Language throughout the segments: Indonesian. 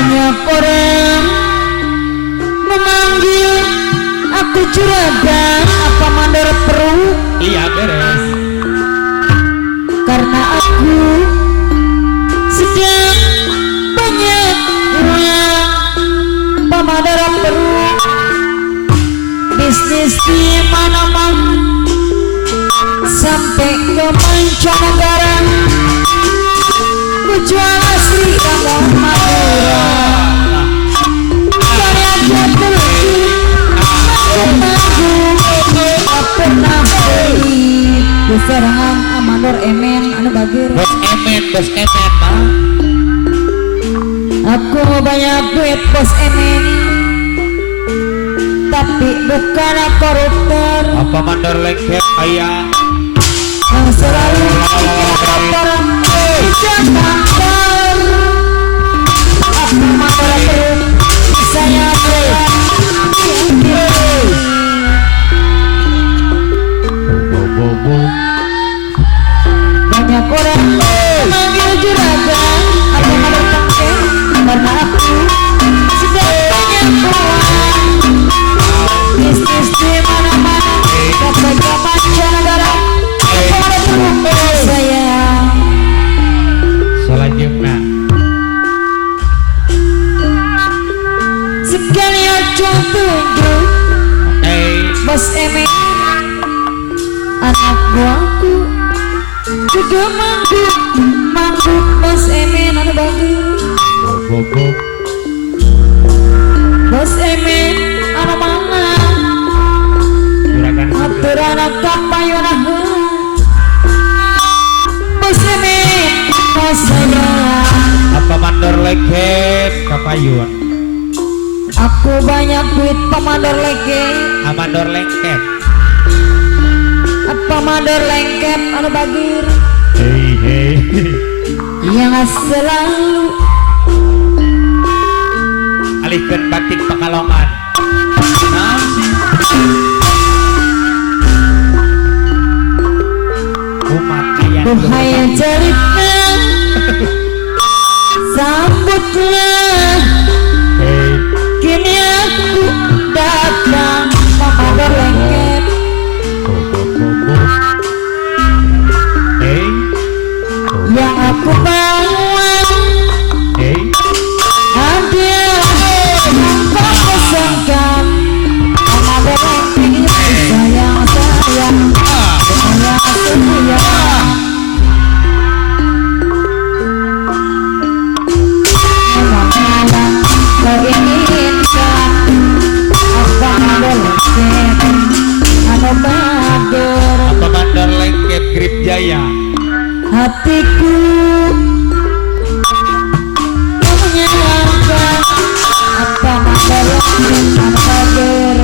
Banyak orang memanggil aku juragan, apa mandor perut? Iya beres. Karena aku sedang banyak uang, pemadara perut, bisnis di mana-mana, sampai ke mancanegara. Ku jual asli kamu Madura, karya jatuh aku pernah beli di serangan Amandor Emen anu bagir. Bos Emen mah. Aku banyak duit bos Emen, tapi bukan koruptor Apa mandor lengket ayah. yang selalu bikin kotor hujan kantor. Aku mandor perut, saya banyak orang memanggil juragan, aku mandor tangke, karena aku sedang banyak uang, bisnis di mana-mana, sampai ke mancanegara. Pada perut sayang. Selanjutnya Sekali aja tunjuk bos Emen, anak buahku juga mangguk bos Emen anu bagus. bobo Bos Emen anu mana juragan atur anak kapayunaheun. Bos Emen bos sayang, apa mandor lengket kapayun. aku banyak duit pemador lege, Amandor lengket. apa mandor lengket anu bagir Hei yang selalu alihkan batik Pekalongan. Nah, umat ayah duhai cerita sambutlah, Hei kini aku datang pemador lengket. bobo Hei Yang aku bawa Hei hadiah kau pesankan, pemador lengket sayang sayang sayang sayang. Memang kau inginkan apa mandor lengket anu badur. apa mandor lengket Grip Jaya. Hatiku menyangka apa mandor lengket anu badur,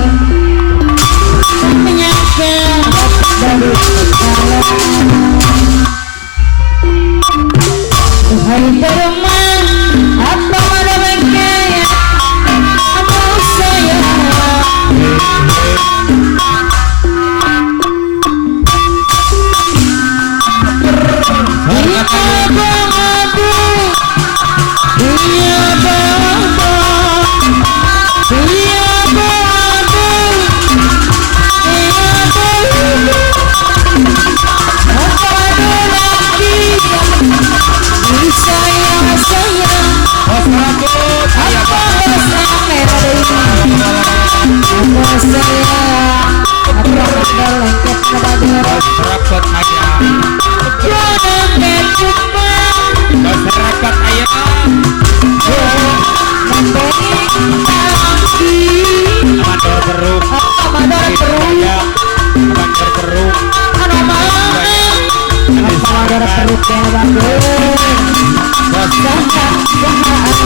menyangka dari sekarang. Tuhai teman apa mandor lengket anu sayang. Iya bang, iya bang, iya bang, iya bang. Apa ada lagi sayang sayang? Bos rambut ayah Apa sayang merah ini? Apa sayang? Apa mandor lengket kebadur? bos rapot ayah. Jangan berjumpa. Bos rapot ayah. Amandor beruk. Mandor perut, Amandor beruk. anu mana? Mandor perut yang bagus. Bos Jangan